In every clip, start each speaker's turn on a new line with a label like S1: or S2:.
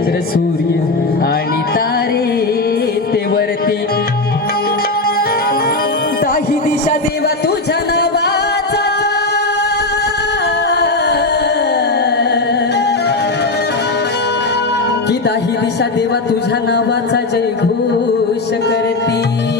S1: चंद्र सूर्य आणि तारे ते वरती. ताही दिशा देवा तुझ्या नावाचा. की ताही दिशा देवा तुझ्या नावाचा जय घोष करती.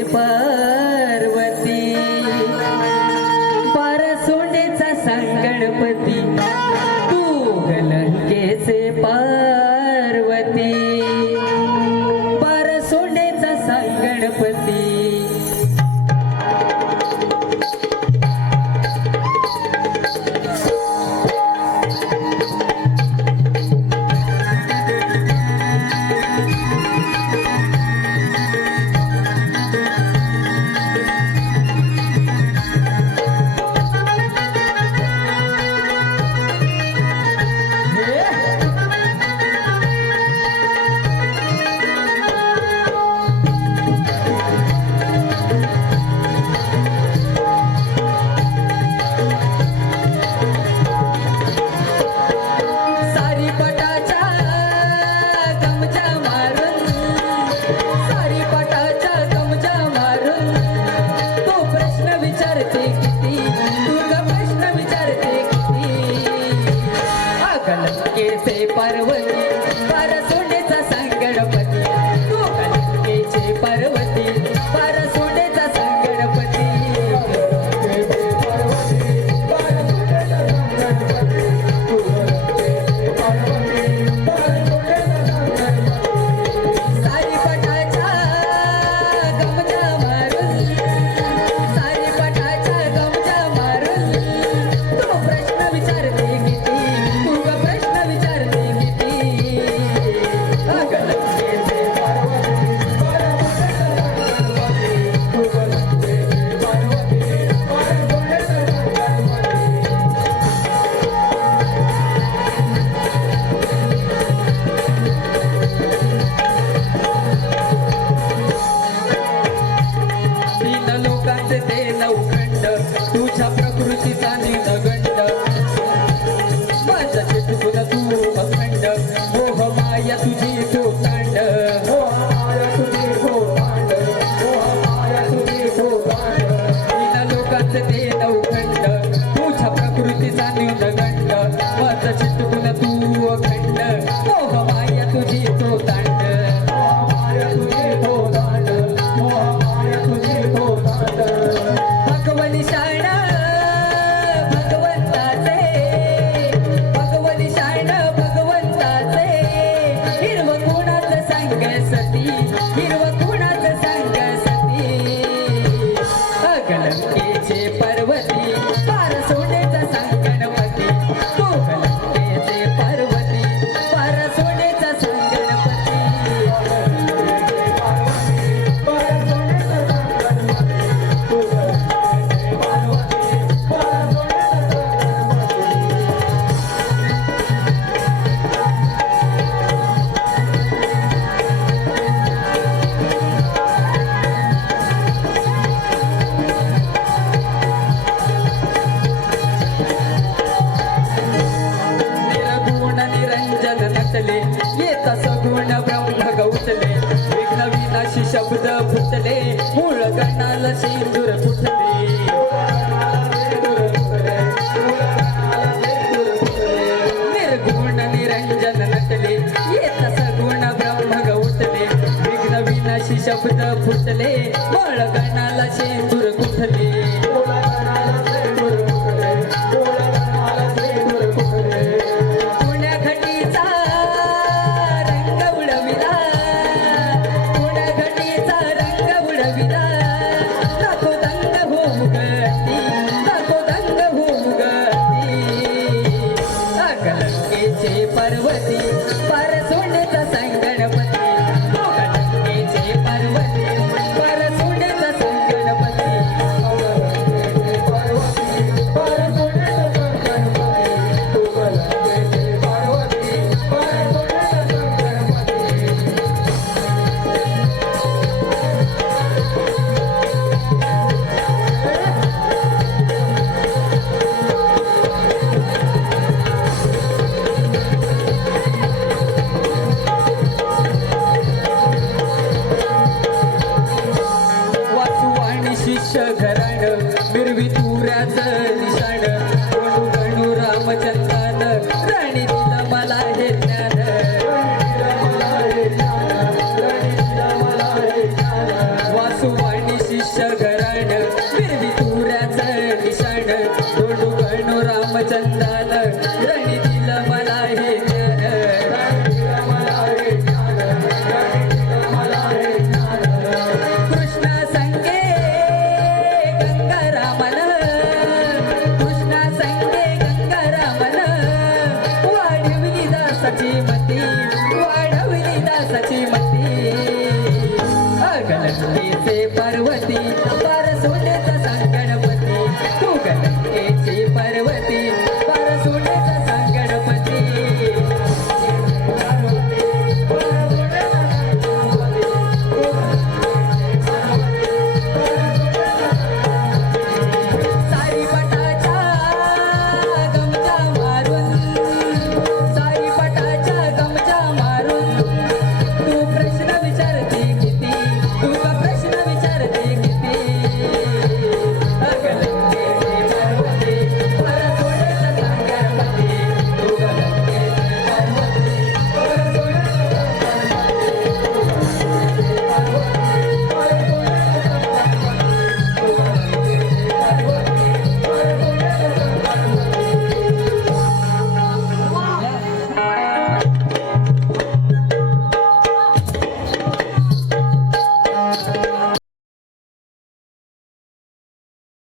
S1: पर பரவு Happy. parvati.